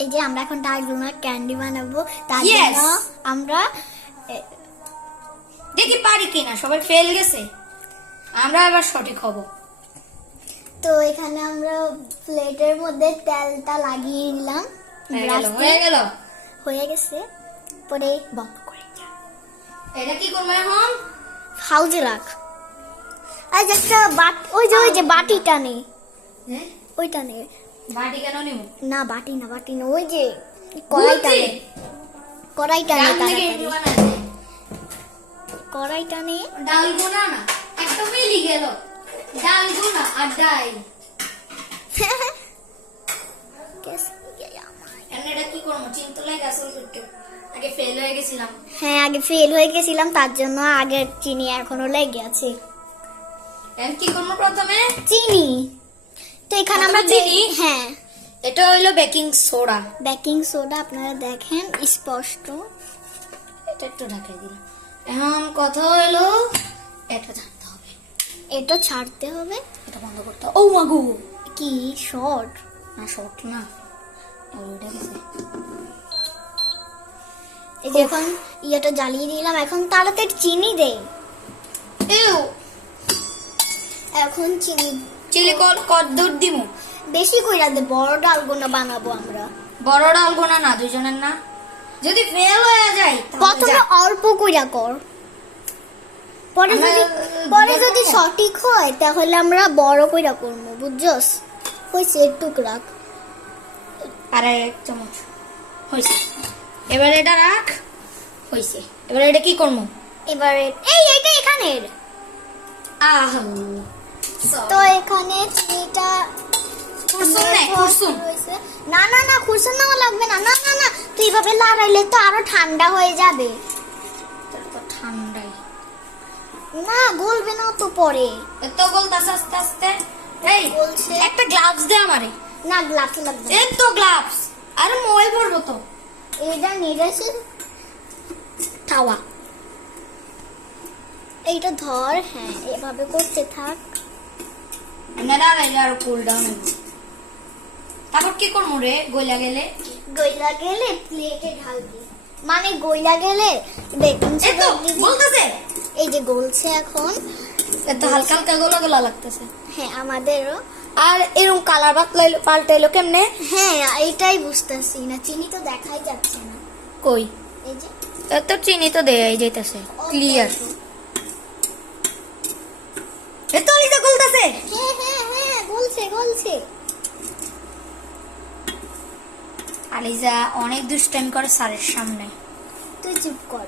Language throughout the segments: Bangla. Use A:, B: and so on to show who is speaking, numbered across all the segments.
A: এই যে আমরা এখন ডালগুনা ক্যান্ডি বানাবো তার
B: Yes.
A: জন্য আমরা এ,
B: দেখি পারি কিনা সবাই ফেল গেছে। আমরা এবার সঠিক হব।
A: তো এখানে আমরা প্লেটের মধ্যে তেলটা লাগিয়ে নিলাম।
B: হয়ে গেল হয়ে গেল।
A: হয়ে গেছে পরে বন্ধ করে দিলাম।
B: এটা কি করব এখন?
A: হাউজে রাখ। আজ একটা বাট ওই যে ওই যে বাটিটা নেই।
B: হ্যাঁ?
A: ওইটা নেই।
B: বাটি কেন নিব?
A: না বাটি না বাটি না ওই যে
B: ডাল গোনা না একটা মিলি গেল ডাল গোনা আর হয়ে গেছিলাম।
A: হ্যাঁ আগে ফেল হয়ে গেছিলাম তার জন্য আগে চিনি এখনও লেগে আছে।
B: এখন কি করব প্রথমে?
A: চিনি। তো এখানে আমরা? হ্যাঁ।
B: এটা হইল বেকিং সোডা।
A: বেকিং সোডা আপনারা দেখেন স্পষ্ট।
B: এটা একটু ঢাকাই দিলাম। এখন কথা হলো এটা জানতে হবে।
A: এটা ছাড়তে হবে?
B: এটা বন্ধ করতে ও মাগু
A: কি শর্ট?
B: না শর্ট না। ওইটা গেছে।
A: এই যে এখন ইয়েটা জ্বালিয়ে দিলাম। এখন তাড়াতাড়ি চিনি দেই। এখন চিনি
B: চিলি কল কদ্দুর দিমু।
A: বেশি কইরা দে বড় ডালগোনা বানাবো আমরা।
B: বড় ডাল গোনা না দুজনের না। যদি ফেল হয়ে যায়
A: প্রথমে অল্প কইরা কর। পরে যদি পরে যদি সঠিক হয় তাহলে আমরা বড় কইরা করব বুঝছস? হইছে একটু রাখ
B: আর এক চামচ। হয়েছে এবার এটা রাখ। হয়েছে এবার এটা কি করব
A: এবারে এই এইটা এখানের।
B: আহ।
A: তো এখানে চিনিটা
B: নে।
A: না না লাগবে না না না না। তুই লাড়াইলে তো আরও ঠান্ডা হয়ে যাবে।
B: ঠান্ডাই।
A: না গলবে না তো পরে।
B: এত বলতাছে আস্তে আস্তে। এই। একটা গ্লাভস দে আমারে।
A: না গ্লাস লাগবে।
B: এই তো গ্লাভস আরে মোবাইল পড়ব তো। তাওয়া
A: এইটা ধর হ্যাঁ এভাবে করতে থাক।
B: এনারা আইলে আর কুল ডাউন তারপর কি করব রে গইলা গেলে
A: গইলা গেলে প্লেটে ঢালবি মানে গইলা গেলে বেকিং সোডা
B: বলতেছে
A: এই যে গলছে এখন
B: এত হালকা হালকা গোলা গোলা লাগতেছে
A: হ্যাঁ আমাদেরও
B: আর এরকম কালার পাল্টাইলো কেমনে
A: হ্যাঁ এইটাই বুঝতেছি না চিনি তো দেখাই যাচ্ছে না
B: কই
A: এই যে
B: এত চিনি তো দেয়াই যাইতাছে ক্লিয়ার এত লিজা গলতাছে
A: হ্যাঁ গলছে গলছে
B: আলিজা অনেক দুষ্টাইম করে স্যারের সামনে।
A: তুই চুপ কর।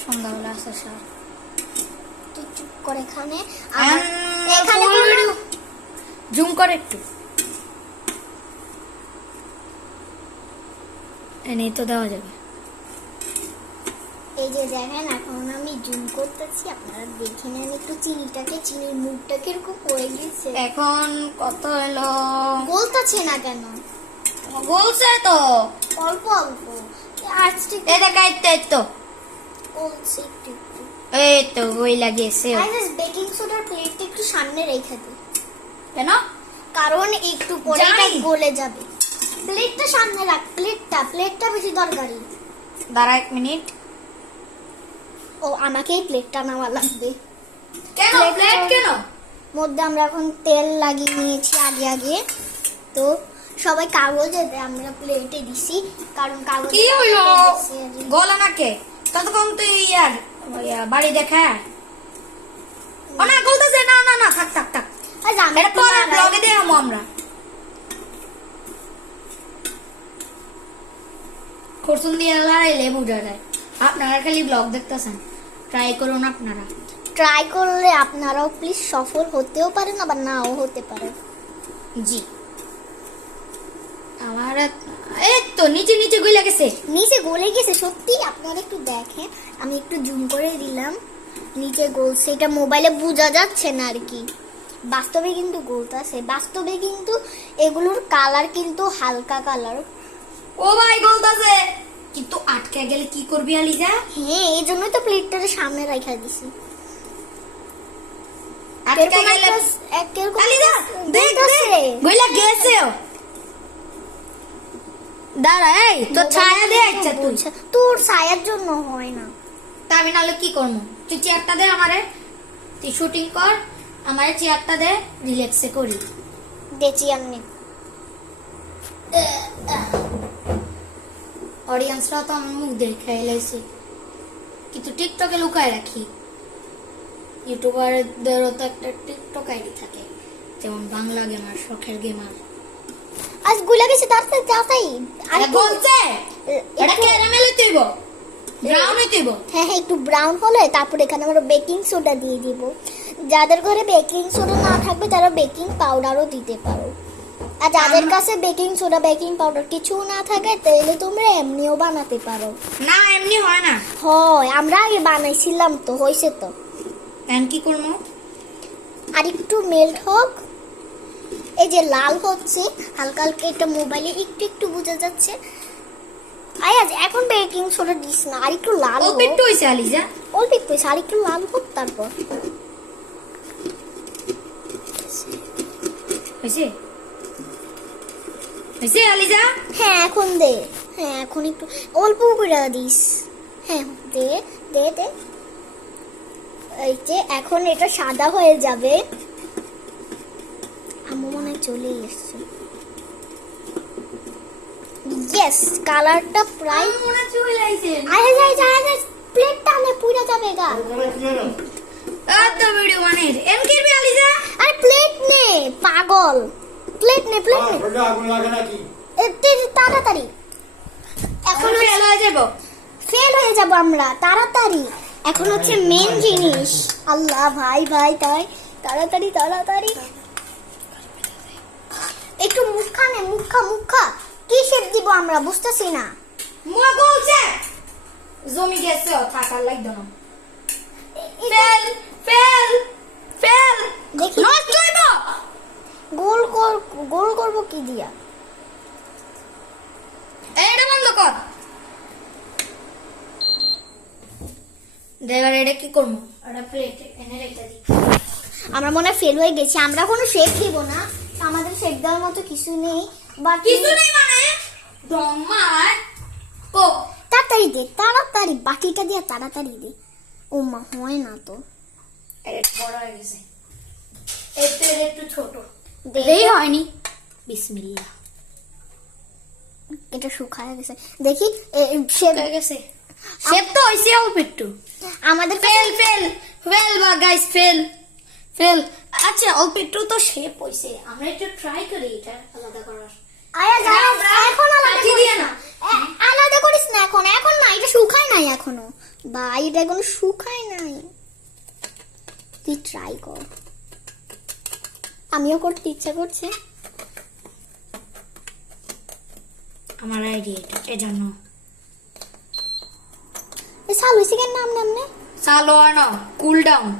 B: সন্ধ্যাবেলা আসে স্যার।
A: তুই চুপ কর এখানে। এখানে।
B: জুম কর একটু। এনেই তো দেওয়া যাবে।
A: এই যে দেখেন এখন আমি জুম করতেছি আপনারা দেখে নেন একটু চিনিটাকে চিনির মুখটা কীরকম পড়ে গেছে।
B: এখন কত হলো?
A: গলতাছে না কেন?
B: বলছে তো।
A: অল্প অল্প। আজকে
B: এই দেখ এই তো,
A: গলছে একটু
B: এই তো ওই লাগিয়েছে।
A: বেকিং সোডার প্লেটটা একটু সামনে রেখে দে।
B: কেন?
A: কারণ একটু পরে এটা গলে যাবে। প্লেটটা সামনে রাখ প্লেটটা প্লেটটা বেশি দরকারি।
B: দাঁড়া এক মিনিট।
A: ও আমাকে প্লেটটা নেওয়া লাগবে।
B: কেন? প্লেট কেন?
A: মধ্যে আমরা এখন তেল লাগিয়ে নিয়েছি আগে আগে। তো সবাই কাগজে আমরা প্লেটে দিছি কারণ কাগজ
B: কি হইল? গলা নাকে? ততক্ষণ তুই ইয়ার ইয়া, বাড়ি দেখা ও না গলতেছে না না না থাক থাক থাক। এটা পরে ব্লগে দেখাবো আমরা। খরচুন দিয়ে লড়াইলে বোঝা যায় আপনারা খালি ব্লগ দেখতেছেন। ট্রাই করুন আপনারা।
A: ট্রাই করলে আপনারাও প্লিজ সফল হতেও পারেন আবার নাও হতে পারে
B: জি। আমার এই তো নিচে নিচে গইলা গেছে।
A: নিচে গলে গেছে সত্যি? আপনারা একটু দেখেন। আমি একটু জুম করে দিলাম। নিচে গলছে এটা মোবাইলে বোঝা যাচ্ছে না আর কি। বাস্তবে কিন্তু গলতাছে। বাস্তবে কিন্তু এগুলোর কালার কিন্তু হালকা কালার
B: ও ভাই গলতাছে কিন্তু আটকে গেলে কি করবি আলিজা?
A: হ্যাঁ এই জন্যই তো প্লেটটারে সামনে রাখা দিছি।
B: আটকে গেলে আলিজা দেখ গইলা দাঁড়া এই তো ছায়া দে আচ্ছা তুই।
A: তোর ছায়ার জন্য হয় না।
B: তা আমি নাহলে কি করব তুই চেয়ারটা দে আমারে। তুই শুটিং কর আমারে চেয়ারটা দে রিল্যাক্সে করি।
A: দে আমি।
B: অডিয়েন্সরাও তো আমার মুখ দেখে এলাইছে কিন্তু টিকটকে লুকায় রাখি। ইউটিউবারদেরও তো একটা টিকটক আইডি থাকে যেমন বাংলা গেমার শখের গেমার
A: আজগুলা গেছে তাড়াতাড়ি তাড়াতাড়ি আর
B: আরে বলছে! এটা ক্যারামেলে তুইব ব্রাউনে তুইব
A: হ্যাঁ হ্যাঁ একটু ব্রাউন হলে তারপর এখানে আমরা বেকিং সোডা দিয়ে দিব। যাদের ঘরে বেকিং সোডা না থাকবে তারা বেকিং পাউডারও দিতে পারো। আর যাদের কাছে বেকিং সোডা বেকিং পাউডার কিছু না থাকে তাহলে তোমরা এমনিও বানাতে পারো।
B: না এমনি হয় না।
A: হয় আমরা আগে বানাইছিলাম তো হয়েছে তো।
B: কেন কি করব?
A: আর একটু মেল্ট হোক। এই যে লাল হচ্ছে হালকা হালকা এটা মোবাইলে একটু একটু বোঝা যাচ্ছে। আয়াজ এখন বেকিং সোডা দিস না আর একটু লাল
B: অল্প
A: হোক।
B: একটু হয়েছে আলিজা।
A: অল্প একটু হয়েছে, আর একটু লাল হোক তারপর।
B: হয়েছে হয়েছে আলিজা?
A: হ্যাঁ এখন দে। হ্যাঁ এখন একটু অল্প করে দিস। হ্যাঁ দে দে দে। এই যে এখন এটা সাদা হয়ে যাবে। আম্মু মনে হয় চলে এসছে। ইয়েস কালারটা প্রায়
B: মনে চলে আইছে।
A: আরে যাই যাই যাই প্লেট টানে পুড়ে যাবে গা।
B: তো ভিডিও মানে এম কিরবি আলিজা?
A: আরে প্লেট নে পাগল। প্লেট নে প্লেট নে
C: আগুন লাগে নাকি?
A: এতে তাড়াতাড়ি। এখন
B: ফেল হয়ে যাব।
A: ফেল হয়ে যাব আমরা তাড়াতাড়ি। এখন হচ্ছে মেন জিনিস। আল্লাহ ভাই ভাই তাই। তাড়াতাড়ি তাড়াতাড়ি। একটু মুখা নে মুখা মুখা। কি শেপ দিব আমরা বুঝতেছি না।
B: মুয়া বলছে। জমি গেছে ও থাকার লাগতো না। ফেল ফেল ফেল
A: দেখি।
B: নষ্ট হইব।
A: গোল কর গোল করব কি দিয়া?
B: এটা বন্ধ কর। দেবার এটা কি করব? এটা প্লেট এনে রেখে দিই।
A: আমরা মনে হয় ফেল হয়ে গেছি আমরা কোনো শেপ দিব না। আমাদের শেপ দেওয়ার মতো কিছু নেই বাট
B: কিছু নেই মানে? ডমার ও।
A: তাড়াতাড়ি দে তাড়াতাড়ি বাকিটা দিয়ে তাড়াতাড়ি দে। ও মা হয় না তো।
B: এটা বড় হয়ে গেছে। এটা একটু ছোট। হয়নি।
A: এটা শুকায় গেছে। দেখি শেপ
B: গেছে। শেপ তো হইছে অল্প একটু
A: আমাদের
B: ফেল ফেল ফেল বা গাইস ফেল ফেল। আচ্ছা অল্প একটু তো শেপ হইছে। আমরা একটু ট্রাই করি এটা আলাদা করার।
A: আয়া যা এখন আলাদা
B: কাঠি
A: না।
B: না।
A: আলাদা করিস না এখন এখন না এটা শুকায় নাই এখনও। বা এটা এখনও শুকায় নাই। তুই ট্রাই কর। আমিও করতে ইচ্ছা করছে।
B: আমার আইডিয়া এটা এজন্য
A: এই সাল হয়েছে কেন নাম নাম নে?
B: চালো আর না কুল ডাউন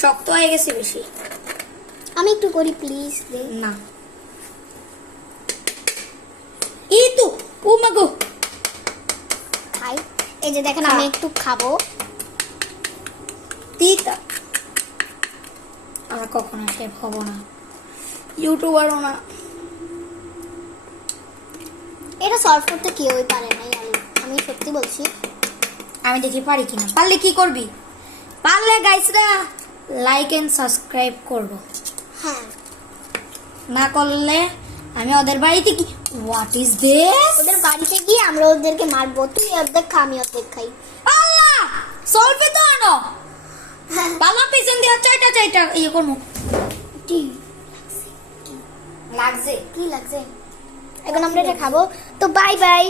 B: শক্ত হয়ে গেছে বেশি।
A: আমি একটু করি প্লিজ দে
B: না। এই তো ও মাগো
A: খাই এই যে দেখেন আমি একটু খাব।
B: তিতা আমরা কখনো শেফ হব না। ইউটিউবারও না।
A: এটা সলভ করতে কেউই পারে নাই আমি আমি সত্যি বলছি।
B: আমি দেখি পারি কিনা। পারলে কি করবি? পারলে গাইসরা লাইক এন্ড সাবস্ক্রাইব করব।
A: হ্যাঁ।
B: না করলে আমি ওদের বাড়িতে কি হোয়াট ইজ দিস
A: ওদের বাড়িতে গিয়ে আমরা ওদেরকে মারবো তুই অর্ধেক খা আমি অর্ধেক খাই।
B: আল্লাহ! সলভে তো আনো। পালা পিছন দিয়ে চাইটা চাইটা ইয়ে করব।
A: কি?
B: লাগছে।
A: কি লাগছে? এখন আমরা এটা খাব। তো বাই বাই